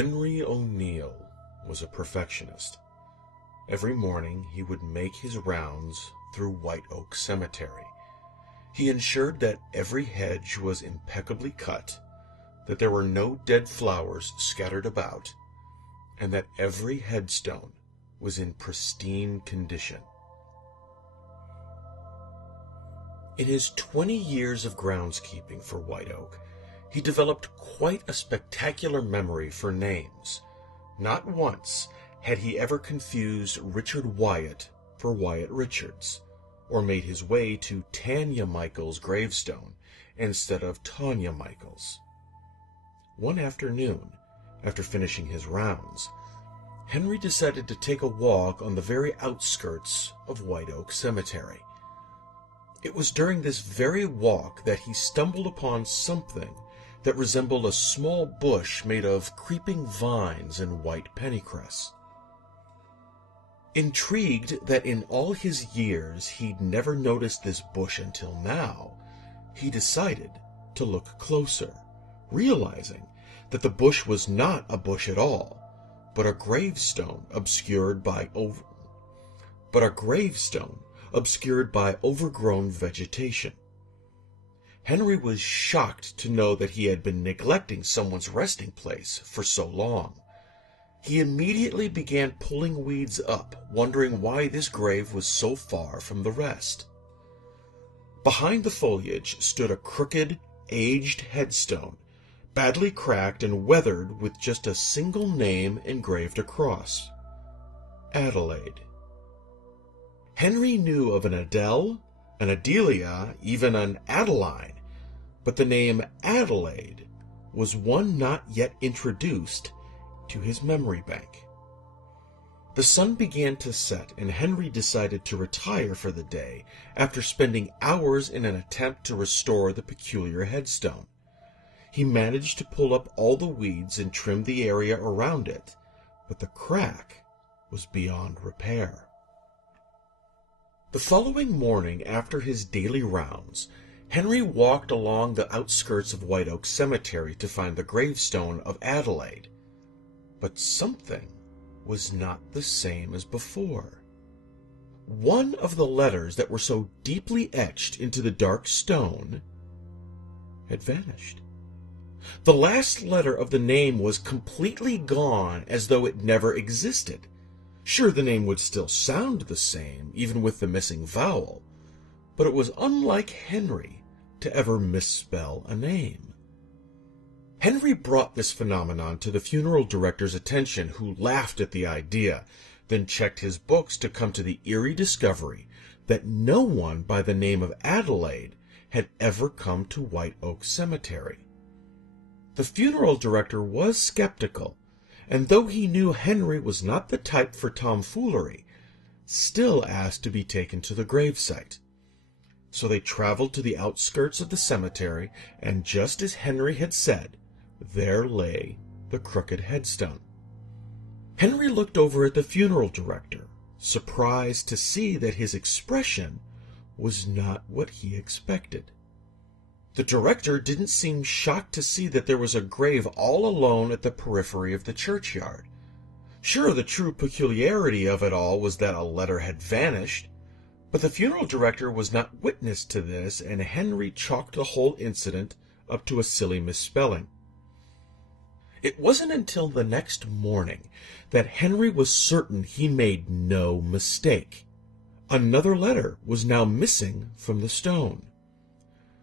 Henry O'Neill was a perfectionist. Every morning he would make his rounds through White Oak Cemetery. He ensured that every hedge was impeccably cut, that there were no dead flowers scattered about, and that every headstone was in pristine condition. In his 20 years of groundskeeping for White Oak, he developed quite a spectacular memory for names. Not once had he ever confused Richard Wyatt for Wyatt Richards, or made his way to Tanya Michael's gravestone instead of Tanya Michael's. One afternoon, after finishing his rounds, Henry decided to take a walk on the very outskirts of White Oak Cemetery. It was during this very walk that he stumbled upon something that resembled a small bush made of creeping vines and white pennycress. Intrigued that in all his years he'd never noticed this bush until now, he decided to look closer, realizing that the bush was not a bush at all, but a gravestone obscured by overgrown vegetation. Henry was shocked to know that he had been neglecting someone's resting place for so long. He immediately began pulling weeds up, wondering why this grave was so far from the rest. Behind the foliage stood a crooked, aged headstone, badly cracked and weathered with just a single name engraved across: Adelaide. Henry knew of an Adele, an Adelia, even an Adeline, but the name Adelaide was one not yet introduced to his memory bank. The sun began to set, and Henry decided to retire for the day after spending hours in an attempt to restore the peculiar headstone. He managed to pull up all the weeds and trim the area around it, but the crack was beyond repair. The following morning, after his daily rounds, Henry walked along the outskirts of White Oak Cemetery to find the gravestone of Adelaide. But something was not the same as before. One of the letters that were so deeply etched into the dark stone had vanished. The last letter of the name was completely gone, as though it never existed. Sure, the name would still sound the same, even with the missing vowel, but it was unlike Henry to ever misspell a name. Henry brought this phenomenon to the funeral director's attention, who laughed at the idea, then checked his books to come to the eerie discovery that no one by the name of Adelaide had ever come to White Oak Cemetery. The funeral director was skeptical, and though he knew Henry was not the type for tomfoolery, still asked to be taken to the gravesite. So they traveled to the outskirts of the cemetery, and just as Henry had said, there lay the crooked headstone. Henry looked over at the funeral director, surprised to see that his expression was not what he expected. The director didn't seem shocked to see that there was a grave all alone at the periphery of the churchyard. Sure, the true peculiarity of it all was that a letter had vanished, but the funeral director was not witness to this, and Henry chalked the whole incident up to a silly misspelling. It wasn't until the next morning that Henry was certain he made no mistake. Another letter was now missing from the stone.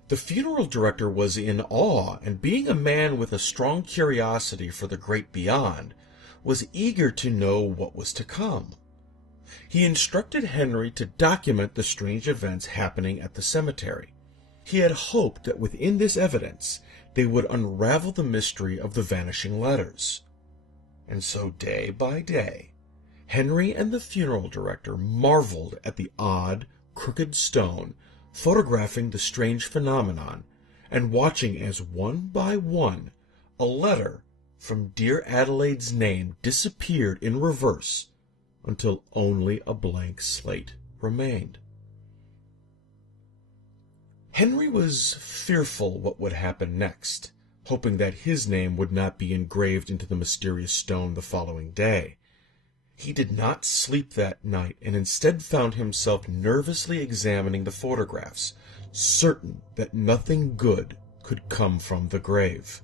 The funeral director was in awe, and being a man with a strong curiosity for the great beyond, was eager to know what was to come. He instructed Henry to document the strange events happening at the cemetery. He had hoped that within this evidence they would unravel the mystery of the vanishing letters. And so day by day, Henry and the funeral director marveled at the odd, crooked stone, photographing the strange phenomenon, and watching as one by one a letter from dear Adelaide's name disappeared in reverse until only a blank slate remained. Henry was fearful what would happen next, hoping that his name would not be engraved into the mysterious stone the following day. He did not sleep that night and instead found himself nervously examining the photographs, certain that nothing good could come from the grave.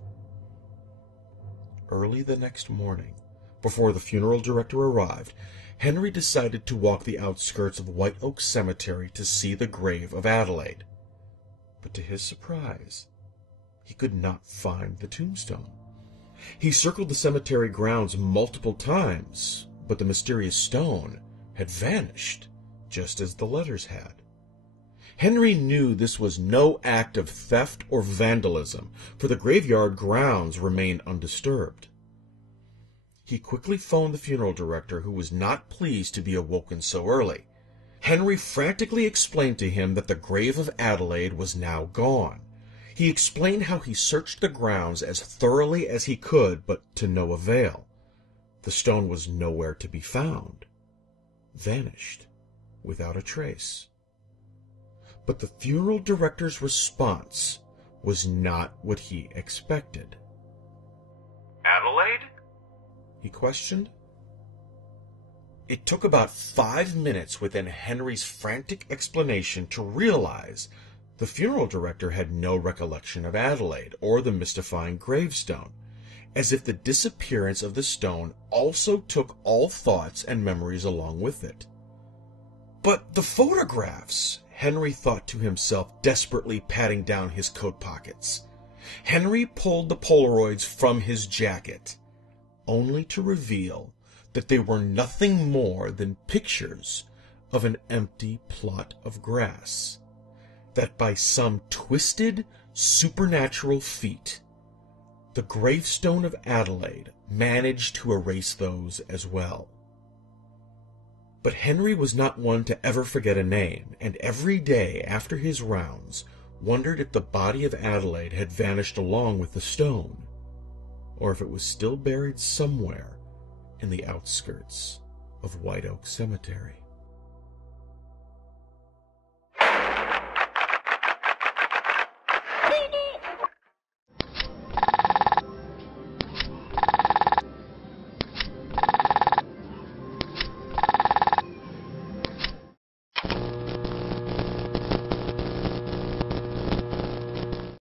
Early the next morning, before the funeral director arrived, Henry decided to walk the outskirts of White Oak Cemetery to see the grave of Adelaide. But to his surprise, he could not find the tombstone. He circled the cemetery grounds multiple times, but the mysterious stone had vanished, just as the letters had. Henry knew this was no act of theft or vandalism, for the graveyard grounds remained undisturbed. He quickly phoned the funeral director, who was not pleased to be awoken so early. Henry frantically explained to him that the grave of Adelaide was now gone. He explained how he searched the grounds as thoroughly as he could, but to no avail. The stone was nowhere to be found. Vanished, without a trace. But the funeral director's response was not what he expected. "Adelaide?" he questioned. It took about 5 minutes within Henry's frantic explanation to realize the funeral director had no recollection of Adelaide or the mystifying gravestone, as if the disappearance of the stone also took all thoughts and memories along with it. But the photographs, Henry thought to himself, desperately patting down his coat pockets. Henry pulled the Polaroids from his jacket, only to reveal that they were nothing more than pictures of an empty plot of grass, that by some twisted, supernatural feat, the gravestone of Adelaide managed to erase those as well. But Henry was not one to ever forget a name, and every day after his rounds wondered if the body of Adelaide had vanished along with the stone, or if it was still buried somewhere in the outskirts of White Oak Cemetery.